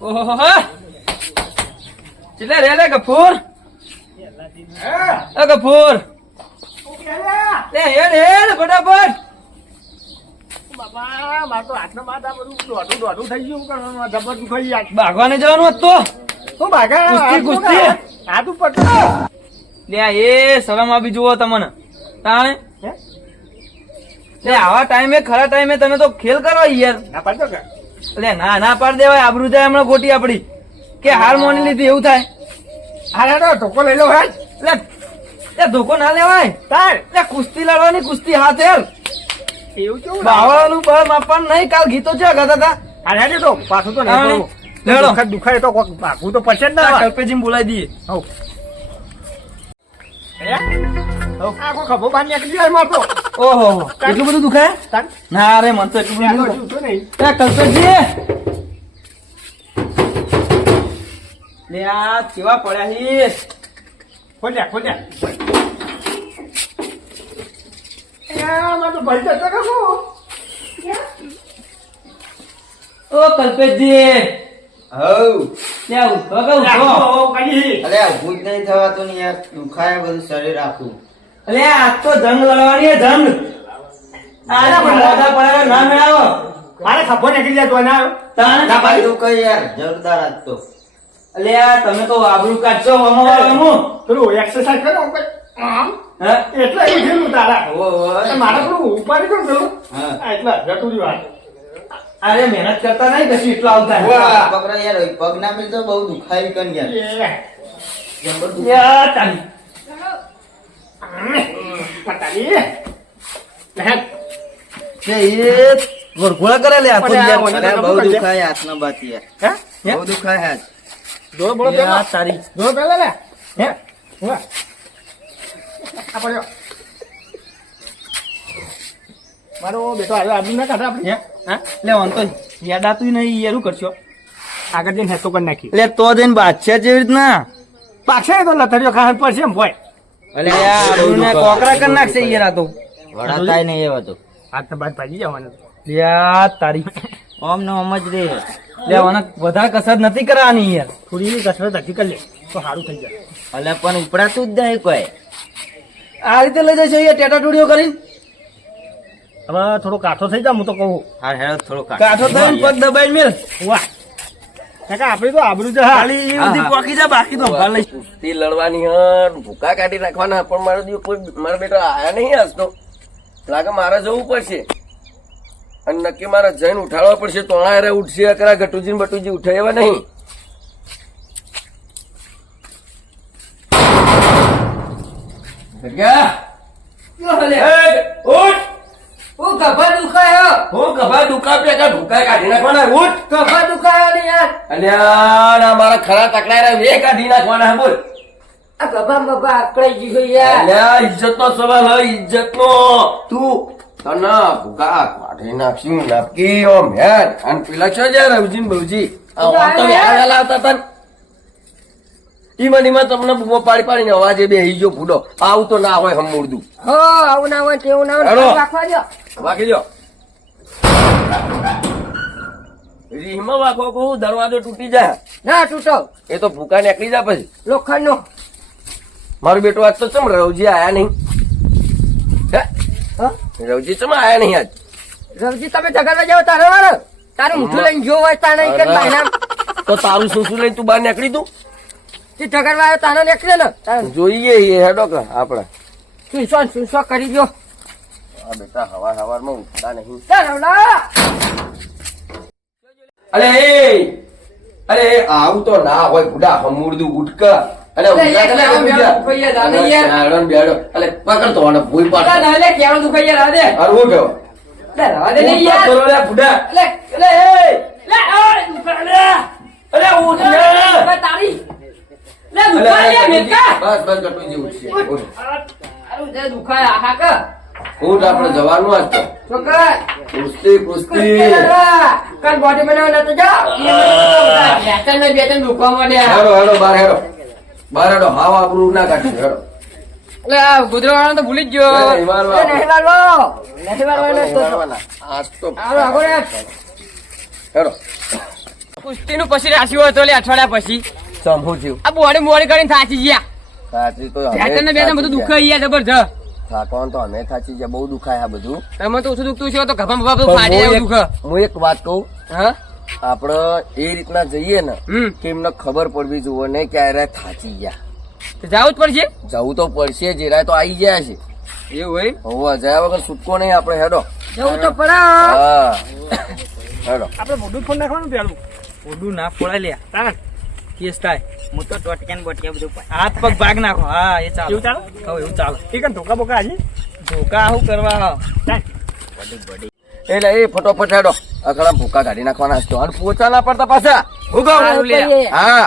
ઓહો ચલે રે ગફૂર. એ ગફૂર. લે. હેડ હેડ ફટાફટ. ભાગવાને જવાનું હતું. શું ભાગા કુસ્તી, આ તું તો લે એ શરમ આવી જુઓ તમને. તાણે? લે આવા ટાઈમે ખરા ટાઈમે તમે તો ખેલ કરો યાર. ના પાડતો કે? લે ના ના પાડ દેવાય આબરૂ જાય હમણાં ખોટી આપડી. કે હાર મોની લીધી એવું થાય. હાર હાડો ધોકો લઈ લો હાલ લે લે ધોકો ના લેવાય. તાર. લે કુસ્તી લડવાની કુસ્તી હાથ હેલ. એવું કેવું બાવળાનું બળ માપવાનું નહીં કાલ ગીતો છે ગાતા હતા હારે તો પાછું તો નહીં લેવડો. દુખાય તો પાકું તો પછી ને બોલાવી દઈએ. હે? આ કોઈ ખભો બાંધી નીકળી જાય મારતો ઓહો એટલું બધું દુખાય? ના રે મન તો એટલું બધું દુખાય. એ કલ્પેજી લે આ કેવા પડ્યા હી? ખોલ્યા ખોલ્યા? ઓ કલ્પેશજી! હઉ. મારે ખભો નીકળી જાય તો ના તાણે ના ભાઈ તું કઈ યાર જોરદાર આજ અલે તમે તો આબરૂ કાઢશો વમો એક્સરસાઇઝ કરો એટલે તારા. મારે થોડું. હા, એટલે જટુરી વાત અરે મહેનત કરતા નહીં પછી એટલા આવતા પકડા યાર પગ ના મિલ તો બહુ દુખાવી કન યાર. જબર. એ કરે લે યાર. બહુ. દુખાય હાથનો બાકી યાર હે? બહુ દુખાય હાથ જોર બોલો પેલા. તારી જોર પેલા લે. હે? ઊભા. આ પડ્યો. મારો બેટો આવ્યો આબુ ના કાઢે આપણે. હા? લે વાંધો નહીં. યાદ નહીં યાર કરશો? આગળ જઈને હેતો કરી નાખી. એટલે તો જઈને બાદશાહ જેવી રીતના. પાછે તો ખાવાનું પડશે એમ અલે યાર આબરૂને કોકરા કરી નાખશે યાર આ તો નહીં એવા તો. હાથ બાદ ભાજી જવાનું. યા તારી. ઓમ ને ઓમ જ રે. વધારે કસરત નથી કરવાની યાર. થોડી કસરત હજી કરી લે. તો સારું થઈ જાય. એટલે પણ ઉપડાતું જ નહીં કોઈ. આ રીતે લઈ જશે યાર ટેટા ટુડીઓ કરીને? હવે થોડો કાઠો થઈ જાય હું તો કહું. હા હે થોડો કાઠો. થઈ પગ દબાઈ મેલ. વાહ. કાકા આપણે તો આબરૂ છે ખાલી એ બધી પોકી જા બાકી તો લઈશ. કુસ્તી લડવાની હ. ભૂકા કાઢી રાખવાના પણ મારો દિવસ કોઈ મારો બેટો આયા નહીં હસતો લાગે મારે જવું પડશે. અને નક્કી મારે જઈને ઉઠાડવા પડશે તોણા હારે ઉઠશે અકરા ગટુજી ને બટુજી ઉઠે એવા નહીં ગયા ઉઠ. હું ગભા દુખાયો. હું ગભા દુકા પે કા કાઢી નાખવાના ઉઠ. ગભા દુખાયો ને યાર. અલ્યા ના મારા ખરા તકડાયરા વે કાઢી નાખવાના બોલ. આ ગભા મભા આકડાઈ ગયું યાર. અલ્યા ઇજ્જત નો સવાલ હે ઇજ્જત નો તું તને ભૂગા કાઢી નાખશું નાખી ઓ મેન અને પેલા છો જે રવજી ને બહુજી આ તો વેલા આવતા તન? ઈ મનીમાં તમને બૂમો પાડી પાડીને અવાજે બે ગયો ફૂડો આવું તો ના હોય હમ હમુરદું હો આવું ના હોય તેવું ના હોય. રાખવા દો વાગી જો રીહમાં વાગો કહું દરવાજો તૂટી જાય. ના તૂટો. એ તો ભૂકા નીકળી જાય પછી. લોખંડ નો મારો બેટો આજ તો ચમ રવજી આયા નહીં? રવજી ચમ આયા નહીં આજ? રવજી તમે જગાડવા જાવ તારે વાર. તારે ઊંધું લઈને જો હોય તારે બાયના તો તારું શું શું લઈને તું બહાર નીકળી તું? તે જગાડવા વાળો તારે નીકળે ને. જોઈએ હેડો આપણે આપડે. સુનસો સુનસો કરી દો આ બેટા હવાર હવારમાં ઉઠતા નહીં અરે એ! અરે આવું તો ના હોય બુડા હમુરદું ઉઠકા અને અરે ઊંઘા એક કરે લાવો દુખાઈ જાય, દાદા યાર. બેડો ને બેડો. અલે પકડ તો આને ભૂઈ પાડ. કેવાનું દુખાઈ યાર દે અરે હું કેવો લે રવા દે ને ઊંઘ યાર. બુડા અરે ઉઠ તારી. બસ બસ ગટુજી ઉઠશે ઉઠ. દુખાય આખા કે આપણે જવાનું આજ તો. છોકરા કુસ્તી કુસ્તી. કાલ બોડી બનાવવા નતો જાઓ. બેટન ને બેટન દુખવા માંડ્યા. હેડો હેડો બાર હેડો. બાર હેડો. હાવ આબરૂ ના કાઢી હેડો. તો ભૂલી જ ગયો. એ નહીં વાળવા. એ નહીં વાળવો. નહીં વાળવો એને તો- મારવાના. આજ તો હાલો, આગળ યાર. હેડો. કુસ્તીનું પછી રાખ્યું હોય તો અઠવાડિયા પછી. સમજ્યું આ બોડી મોડી કરીને થાચી ગયા. સાચી તો બેટને બધું થાચી દુખાઈ ગયા જબરજસ્ત. થાકવાનું તો? અમે થાચી ગયા બહુ દુખાય આ બધું. તમે તો ઓછું દુખતું છે તો ગભા બભા બધું ફાડી જાય દુખે. હું એક વાત કહું. હા? આપણે એ રીતના જઈએ ને કે એમને ખબર પડવી જોઈએ ને કે થાચી ગયા. તો જવું જ પડશે? જવું તો પડશે જીરાય તો આવી ગયા છે. એવું હોય હવે જયા વગર છૂટકો નહીં આપણે હેડો. જવું તો પડે. હા. હેડો. આપણે મોઢું ફોન નાખવાનું પેલું. મોઢું ના ફોડાય લે તારા. કેસ થાય. હું તો ટોટક્યાન બોટકે બધું હાથ પગ ભાગ નાખો. હા એ ચાલો. એવું ચાલો? હવે એવું ચાલો. ઠીક છે ધોકા બોકા હાજી ધોકા શું કરવા. એટલે એ ફટોફટ હેડો અકડા ભૂકા કાઢી નાખવાના છે અને પોચા ના પડતા પાછા. ભૂકા. હા.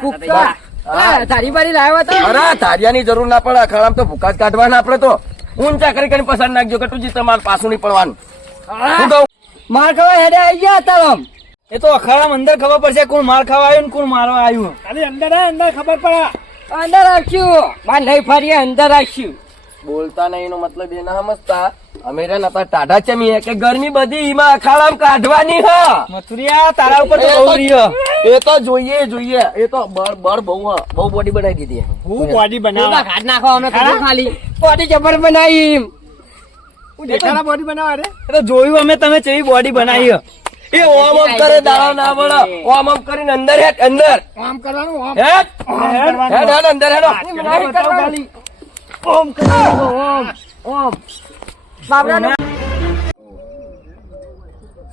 કુક્કા. હા. બારી લાવ્યો તો અરે ધારિયાની જરૂર ના પડે. અખાડામાં તો ભૂકા જ કાઢવાના આપણે તો. ઊંચા કરી કરીને પસાર નાખજો. કટુજી તમારે પાછું નહીં પડવાનું. મારે ખાવા હેડે આવી ગયા તારમ એ તો અખાડા અંદર ખબર પડશે કોણ માર ખાવા આવ્યું ને કોણ મારવા આવ્યું. ખાલી અંદર અંદર ખબર પડે. અંદર રાખ્યું. માર નહીં ફરી અંદર રાખ્યું. બોલતા નહીં એનો મતલબ એ ના સમજતા. અમે રે નતા ટાઢા ચમીએ કે ગરમી બધી એમાં અખાડામાં કાઢવાની હ. મથુરિયા તારા ઉપર તો બહુ રહ્યો. એ તો જોઈએ જોઈએ. એ તો બળ બળ બહુ બહુ બોડી બનાવી દીધી હું બોડી બનાવ? ઘાટ નાખો અમે ખાલી બોડી જબર બનાવી. બોડી બનાવવા રે? એ તો જોયું અમે તમે ચેવી બોડી બનાવી હે. એ ઓમ ઓમ કરે દાડા ના વળે ઓમ ઓમ કરીને અંદર હેડ અંદર. ઓમ કરવાનું ઓમ હેડ હેડ. હેડ અંદર હેડો. ઓમ કરવાનું. ઓમ ઓમ બાબરાનું.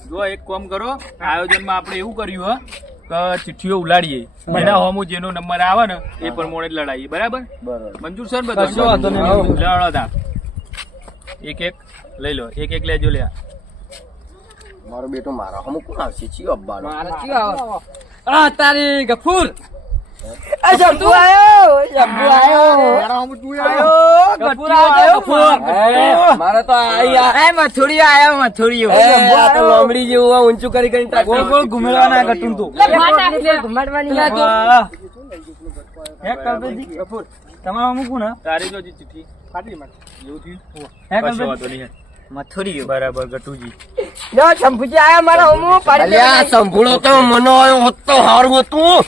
જો એક કામ કરો આયોજનમાં આપણે એવું કર્યું હ કે ચિઠ્ઠીઓ ઉલાડીએ. એના હોમું જેનો નંબર આવે ને એ પ્રમાણે જ લડાઈએ. બરાબર? મંજૂર સર બધા લડો એક એક લઈ લો. એક એક લેજો લે મારો બેટો મારા હમ કોણ આવશે? ચિયો અબ્બાનો. મારા ચિયો આવો. આ તારી ગફૂર. આ જબ્બુ આયો જબ્બુ આયો. ગફુર આયો. ગફુર એ, મારે તો આયા એ મથુરી આયો મથુરી એ, આ તો લોમડી જેવું આ ઊંચું કરી કરીને ગોળ તાકી. ગોળ ઘુમેડવાના ગટું તું. ઘુમાડવાની. હે. કલ્પેશજી? તમારા હમ કોણ? તારી જે ચિઠ્ઠી. એવું થયું? હે કશો મથુરીઓ. બરાબર ગટુજી. જો શંભુજી આયા મારા હોમું પાડી અલ્યા આ સંભળો તો મનો આયો હોત તો હારું હતું.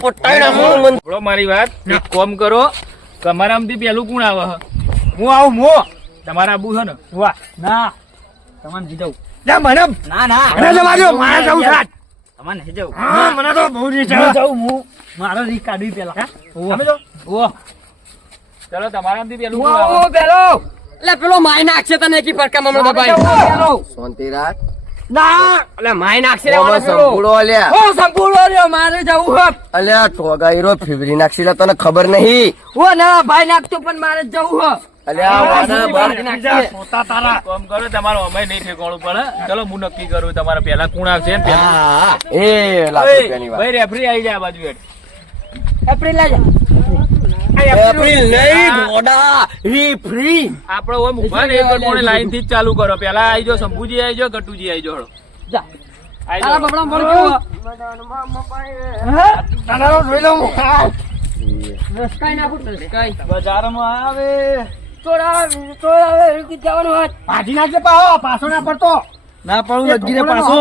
પોટાઈના મો મન મને. મારી વાત એક કોમ કરો તમારા તમારામાંથી પેલું કોણ આવે? હું આવું મો તમારા આબુ છે ને વાહ ના. તમને જીતવું ના મને. ના ના. મને જવા દો મારે જવું સાત. તમારે નહીં જવું. હા મને તો બહુ રીત છે. હું જાઉં હું. મારો રીત કાઢવી પેલા. હા? તમે જો. ઓ ચલો તમારા તમારામાંથી પેલું કોણ આવે આવું? પેલો એટલે પેલો માય નાખશે તને એકી ફટકામાં હમણાં દબાઈ. શાંતિ રાખ. ના એટલે માય નાખશે રે ઓલો સંપૂળો અલ્યા ઓ સંપૂર્ણ રહ્યો મારે જવું હે અલ્યા ટોગાઈરો ફેવરી નાખશી લે તને ખબર નહીં. ઓ ના ભાઈ નાખતો પણ મારે જવું હે અલ્યા બાર બીજા કામ કરો તમારું અમે નહીં ઠેકાણું પડે. ચલો હું નક્કી કરું તમારે પેલા કોણ આવશે ને પેલા હા, એ રેફરી આવી જાય બાજુ. એપ્રિલ એપ્રિલ નહીં ગોડા આપણે ઓય ને એ પ્રમાણે લાઈનથી જ. ચાલુ કરો. પેલા આવી જો શંભુજી આવી જો ગટુજી આવી હળો. જા. આવી બબડા મળી ગયો તારો જોઈ લઉં રસકાઈ નાખું રસકાઈ. બજારમાં આવે. ચોરા ચોરા રૂકી જવાનું પાછી નાખજે પાહો પાછો ના પડતો. ના પડું લગીને પાછો.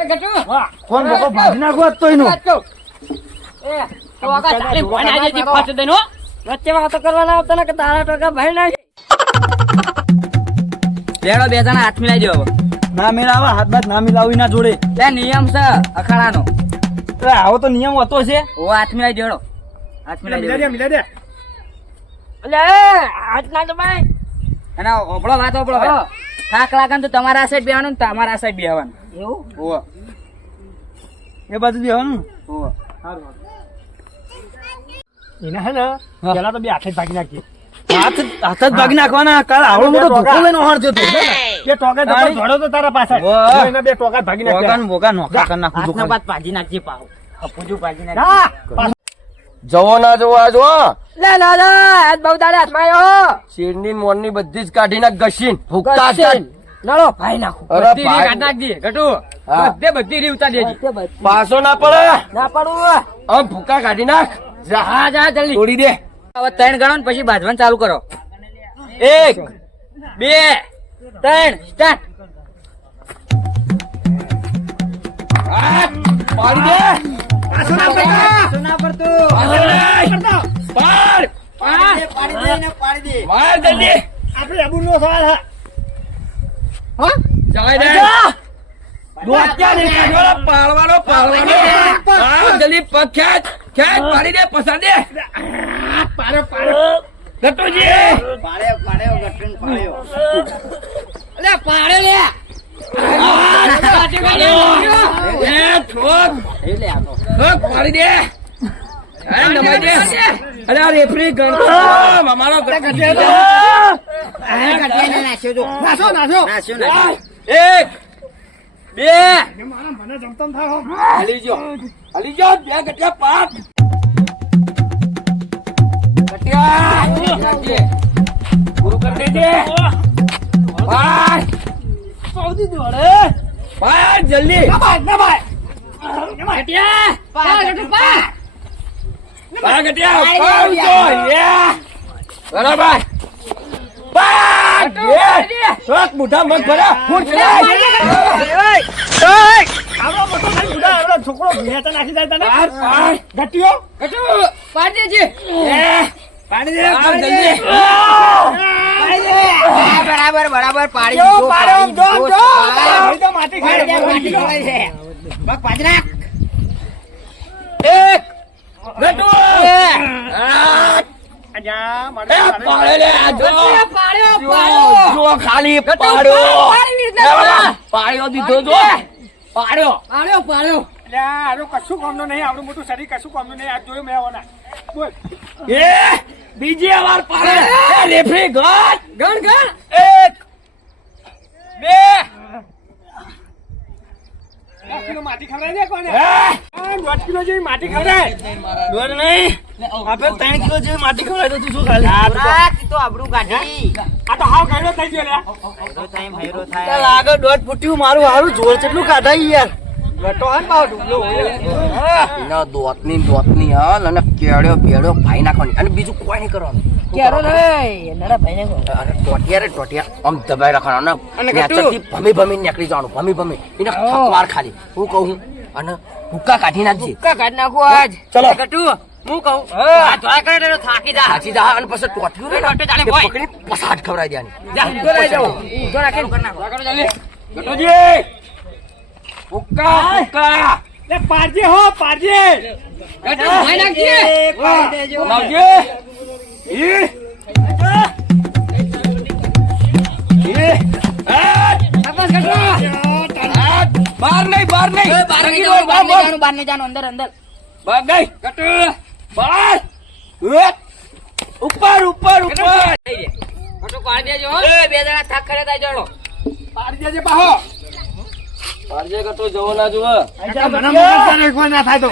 એ ગટુ કોણ લોકો ભાજી નાખો તો એનું? એ તો આગા તારી ભોને આજે ફાટ દેનો. વચ્ચે વાતો કરવાના આવતા ને કે તારા ટકા ભાઈ ના લેડો બે જણા હાથ મિલાઈ દેવો ના મેળાવા હાથ બાદ ના મિલાવી ના જોડે. તે નિયમ છે અખાડાનો. આવો તો નિયમ હતો છે. ઓ હાથ મિલાઈ દેડો. હાથ મિલાઈ દેડો. મિલા દે. અલે હાથ ના દબાય અને ઓપડો વાત ઓપડો થાક લાગે ને તો તમારા સાઈડ બેવાનું ને તમારા સાઈડ બેવાનું એવું? ઓ. એ બાજુ બેવાનું ઓ. એના હે ને પેલા તો બે હાથે ભાગી નાખીએ હાથ હાથ જ ભાગી નાખવાના? કાલ આવડો મોટો ધોકો લઈને ઓહાણ થયો બે ટોકે તો ધોડો તો તારા પાસે. એને બે ટોકા ભાગી નાખ્યા. વગન વગન નોકા કર નાખું હાથના પાત ભાજી નાખજે પાવ અપુજુ ભાજી નાખ જવો ના જવો આ જો લે ના ના આજ બહુ દાડે હાથમાં આવ્યો શેરની મોરની બધી જ કાઢી નાખ ગશીન ભૂકા. નળો ભાઈ નાખું. અરે બધી કાઢ નાખજે. ગટુ બધે બધી રી દેજે. પાછો ના પડે. ના પડું આમ ભૂકા કાઢી નાખ. હા જા જલ્દી. તોડી દે. હવે ત્રણ ગણો ને પછી બાંધવાનું ચાલુ કરો. એક બે ત્રણ સ્ટાર્ટ પાડી દે. પાડ માર જલ્દી. સવાલ હા. જવાય દે. પગ ખેંચ પાડી દે પસાર દે. પાડો પાડો. ગટુજી. પાડ્યો પાડ્યો ગટુન પાડ્યો. એ પાડે રેફરી અમારો નાસો એક બે. મને જમતમ થાવ. હાલી જો બે ગટિયા પાક. ગટિયા. પૂરું દેજે. ભાઈ દોડે ભાઈ જલ્દી. ગટિયા ભાઈ ગટિયા પાડ જો યે. બરાબર. પાડ યે. રોક મુઠા મત ભરા ફૂટ આવડો મોટો થઈ બુડા આવડો છોકરો ભૂયા નાખી જાય તને? પાડ પાડ ઘટ્યો પાડી દેજે. પાડી દે પાડ જલ્દી. બરાબર બરાબર પાડી જો પાડી જો જો તો માટી ખાઈ દે, માટી પાડી દે. બગ પાજરા એક ગટુ આ મારે પાડે લે આ પાડ્યો, પાડ્યો. જો ખાલી પાડ્યો પાડી. પાડ્યો દીધો જો. પાડ્યો. પાડ્યો, પાડ્યો. અલ્યા આનો કશું કામનો નહીં આવડું મોટું શરીર કશું કામનું નહીં આ જોયું મેં આવવાના બોલ. એ બીજી વાર પાડે. એ! રેફરી ગણ ગણ, ગણ. એક બે. કિલો માટી ખવડાવી દે કોને? દોઢ કિલો જેવી માટી ખવડાય. દોઢ નહીં. આપણે ત્રણ કિલો જેવી માટી ખવડાવી દો તું શું ખાલી? આ તો હાવ ગાયડો થઈ ગયો લે. લાગે દોઢ ફૂટ્યું મારું હારું જોર કેટલું કાઢા યાર. લટો હન પાવ ડુબલો એના દોતની દોતની હાલ અને કેળ્યો પેળ્યો ભાઈ નાખવાની. અને બીજું કોઈ નહીં કરવાનું. ક્યારો રે, નડા ભાઈને કહો. અને ટોટિયા રે ટોટિયા. આમ દબાઈ રાખવાનો અને અને નેચરથી ભમી ભમી નીકળી જવાનું ભમી ભમી. એને થકવાર ખાલી હું કહું અને હુક્કા કાઢી નાખજે. કાઢ નાખો આજ. ચલો. ગટુ, હું કહું. આ ધોળા કરે એટલે થાકી જા. સાચી જા અને પછી ટોટિયું ને, ટોટિયું ચાલે ભાઈ. પકડીને પસાટ ખવડાવી દેવાની. જા, ઊંધો રહી જાઓ. ઊંધો રાખીને કરી નાખો. ગટુજી. હુક્કા હુક્કા લે પારજે હો પારજે. ગટુ, ભાઈ નાખજે. લાવજે. ઈ. ઈ. આ શાબાશ, ગટુ. આ બહાર નહીં બહાર નહીં. જવાનું, જવાનું, જવાનું, અંદર, અંદર. બહાર નહીં. બહાર ઉપર ઉપર ઉપર પાડી દેજો, એ, બે જણા થાક કરે તાય જોડો. પાડી દેજે પાહો પારજે કતો જવો ના જુઓ આજા મને ના થાય તો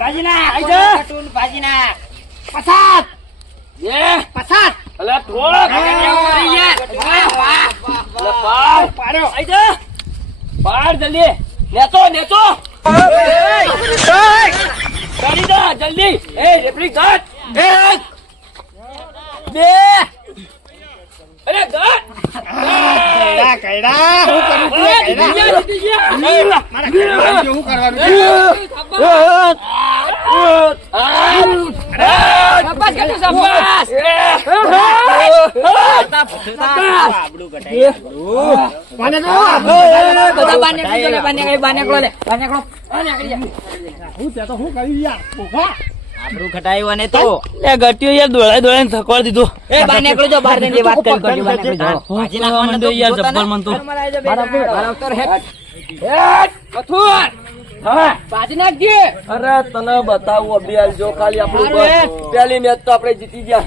ભાજી નાખ, આઈ જા. ભાજી નાખ. પસાત એ પસાત અલે થોડક મરી ગયા. વાહ, વાહ, અલે પાર પાડ્યો આઈ જા પાર જલ્દી નેચો નેચો કરી દા જલ્દી. એ રેફરી ઘાટ. એક. બે. અરે ઘાટ. કૈડા કૈડા હું કરું બાને એ, બાને જીતી બાને જીતી બાને મારા બાને જો બાને કરવાનું બાને શાબાશ, બાને શાબાશ. બાને તો બાને બહાર બાને જાઓ, બાને નીકળી, બાને નીકળો બાને બહાર બાને બહાર બાને જા. હું ત્યાં તો હું કરી યાર. ઓહો ગટ્યો યાર દોડાય દોડાય થકવાડ દીધો. એ, બહાર નીકળી જાઓ, બહાર નીકળી, વાત કરી કરજો, બહાર નીકળી જાઓ. ભાજી નાખવાના તો યાર જબ્બર મન તો બહાર આવજો, બે જણા. બહાર આવતો રહે. કથુર, નાખજે. અરે તને બતાવું અભ્યાસ જો ખાલી આપણું પેલી મેચ તો આપણે જીતી ગયા.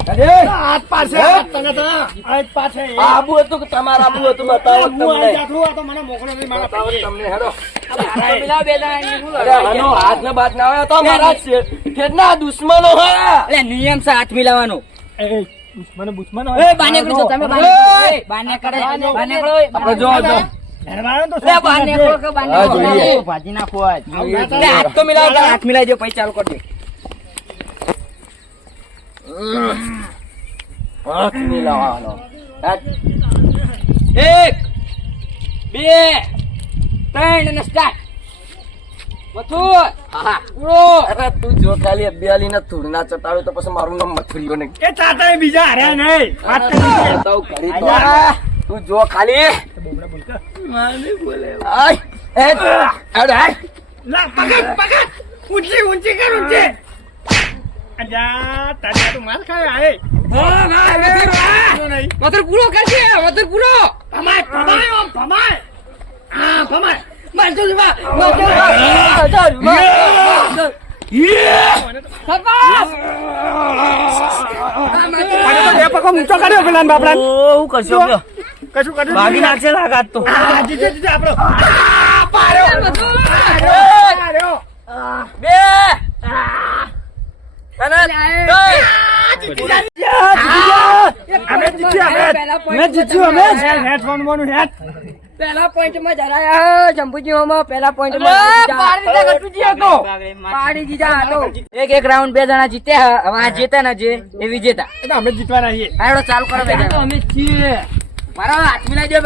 હાથ પાસે હાથ તને તો હાથ પાસે આબુ હતું કે તમારે આબુ હતું બતાવો હું આઈ તમને. તો મને મોકલો નહીં મારા બતાવો તમને હેડો. હાથ ને બાત ના આવે તો મારા કેટલા દુશ્મનો હા! અલે, નિયમ છે હાથ મિલાવાનો મને બુચમાં એ બહાર નીકળી તમે નીકળો, એ, બહાર આપણે જો જો હેરવાનો તો નીકળો. એ, બહાર નીકળો કે બહાર હા, નીકળો. જોઈએ. ભાજી નાખો આજ. જોઈએ, અલે, હાથ તો મિલાવો હાથ મિલાવી દો પછી ચાલુ કરી મિલાવાનો એક બે ત્રણ અને સ્ટાર્ટ મથુર પૂરો અરે તું જો ખાલી અભિયાલી ના ચટાડું તો પછી મારું નામ મથુરીઓ ને એ ચાતા બીજા હાર્યા નહીં વાત કરી છે. બતાવું કરી તો તું જો ખાલી આય એ અરે લા, પકડ, પકડ. ઊંચી, ઊંચી કર, ઊંચી. અજા, તારી હાથું માર ખાય, આય. નહીં. મથુર પૂરો કરશે મથુર પૂરો ભમાય, ભમાય, આમ ભમાય. હા, ભમાય. મને તો પેલા ને બાપડાને. હું કરશો કયો? કશું કર્યું ભાગી. નાખશે લાગાત તો હા, જીતે, જીતે આપણો. બે અમે જીત્યા, અમે. મેં જીત્યું, અમે જ. મોનું, હેઠ. પહેલા પોઈન્ટમાં જરાયા જંબુજીઓમાં પહેલા પોઈન્ટમાં પાડી દીધા હતો પાડી દીધા હતો એક એક રાઉન્ડ બે જણા જીત્યા હવે આ જીતે ને જે એ વિજેતા. અમે જીતવાના છીએ. હાલો ચાલુ કરો બે અમે છીએ. મારો હાથ મિલાઈ દો?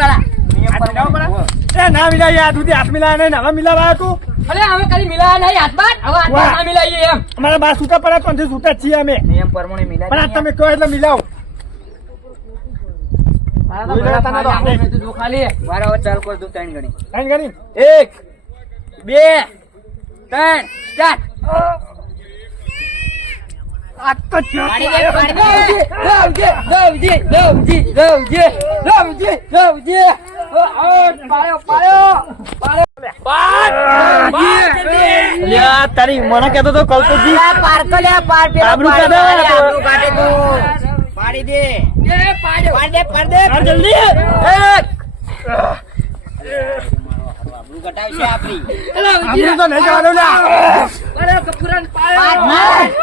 એ ના મિલાય યાર સુધી હાથ મિલાય નહીં હવે મિલાવા તું અરે અમે ખાલી મિલાયા નહીં હાથમાં હવે વાહ. મિલાઈએ એમ. અમારા બા છૂટા પડે તો સૂતા છીએ અમે. નિયમ પ્રમાણે પણ આ તમે કહો એટલે મિલાવો. લવજી બે ત્રણ ચાર. તારી મને કેતો તો કલ્પતજી પાર કલ્યા પાર પેલો આબરૂ કાઢે. પાડી દે. એ પાડે પાડે પાડે જલ્દી. એક. આબરૂ કટાવશે આપણી. આબરૂ તો નહીં જવાનું લ્યા. અરે કપૂરન પાડ્યો.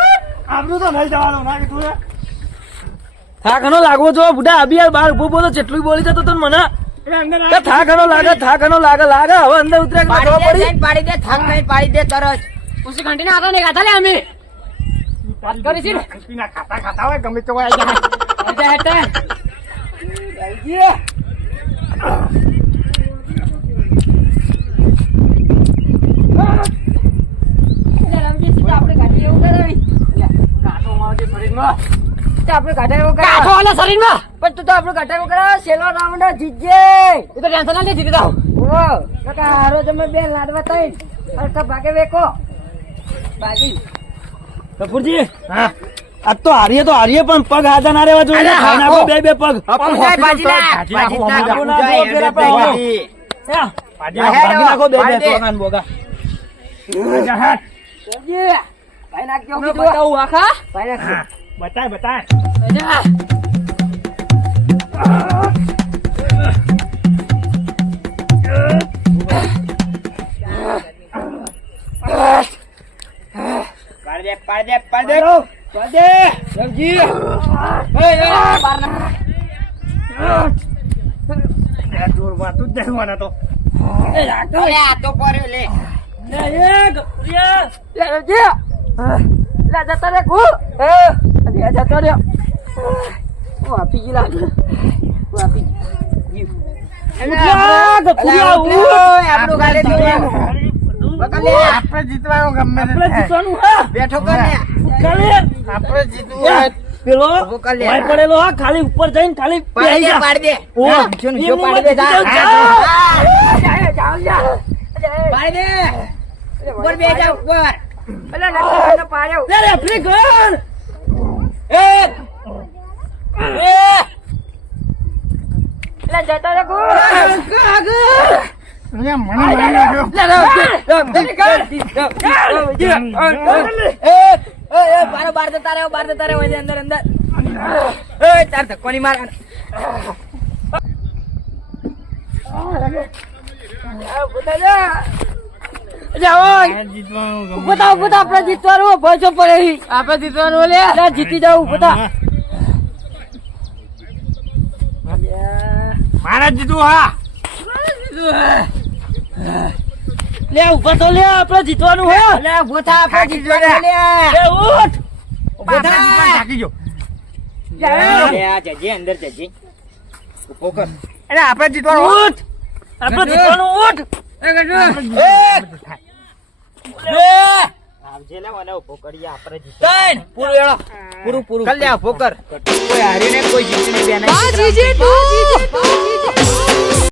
આબરૂ તો નહીં જવાનું ના કીધું લ્યા. થાકનો લાગવો જો બુડા અબિયાર બાર ઊભો બોલો જેટલું બોલી જતો તો મને. એ અંદર આ- થાકનો લાગે થાકનો લાગે લાગે. હવે અંદર ઉતરે પાડી દે પાડી? દે થાક નહીં પાડી દે તરત. ઉસી ઘંટી ના નહીં ગાતા લે અમે. વાત કરી છે ને? પીના ખાતા ખાતા હોય ગમે તે આઈ જાય. હેઠે. હેઠે આપણે કાઢા એવું કરે કાઢો વાળા શરીરમાં. પણ તું તો આપણું કાઢા એવું કરે છેલ્લો રાઉન્ડ જીતજે. તો ટેન્શન ના લે જીતી જાવ ઓ કાકા હારો તમે બે લાડવા તઈ અરકા ભાગે વેકો. બાજી. કપૂરજી હા? આ તો હારીએ તો હારીએ પણ પગ હાથા ના રહેવા જોઈએ. નાખો બે બે પગ. નાખો, બે બે બોગા. બતાય બતાય. પાડ દે પાડ દે પાડ દે. પાડ. દે. રવજી એ એ બાર ના આ જોર વાતું જ નહીં મને તો. એ રાખો લે આ તો પડ્યો લે. લે એ ગપુરિયા લે રવજી લે જતો રે કુ. એ લે જતો રે આપી ગઈ લાગ આપી ગઈ. આપણું ગાલે તો આપણે જીતવાનું ગમે આપણે જીતવાનું હા. બેઠો કર ને આપણે જીતવું હોય. પેલો ભાઈ પડેલો હા ખાલી ઉપર જઈને ખાલી પાડી દે પાડી દે. ઓ, એમની પાડી દે જા. જા. પાડી દે. ઉપર બે જા ઉપર અલે ના પાડ્યો. લે રે, ફ્રી કર. એક. એ લે જતો રે કુ લે, બાર જતા રહ્યો બાર જતા અંદર અંદર ચાર ધક્કો ની માર આપણે જીતવાનું ભજો પડે આપણે જીતવાનું લે જીતી જાવ બધા મારા જીતવું હા જીતવું હા. લે ઊભા તો લે આપણે જીતવાનું હે. લે ઊભો થા આપણે જીતવાનું લે. લે ઉઠ. ઊભો થા જીતવાનું થાકી જો લે આ જજે અંદર જજે. ઊભો કર. અરે આપણે જીતવાનું ઉઠ. આપણે જીતવાનું ઉઠ. આવજે લે મને ઊભો કરીએ આપણે જીત પૂરું એળો. પૂરું પૂરું. કલ લે ઊભો કર. કોઈ હારીને કોઈ જીતીને બેના બાજી dodgy,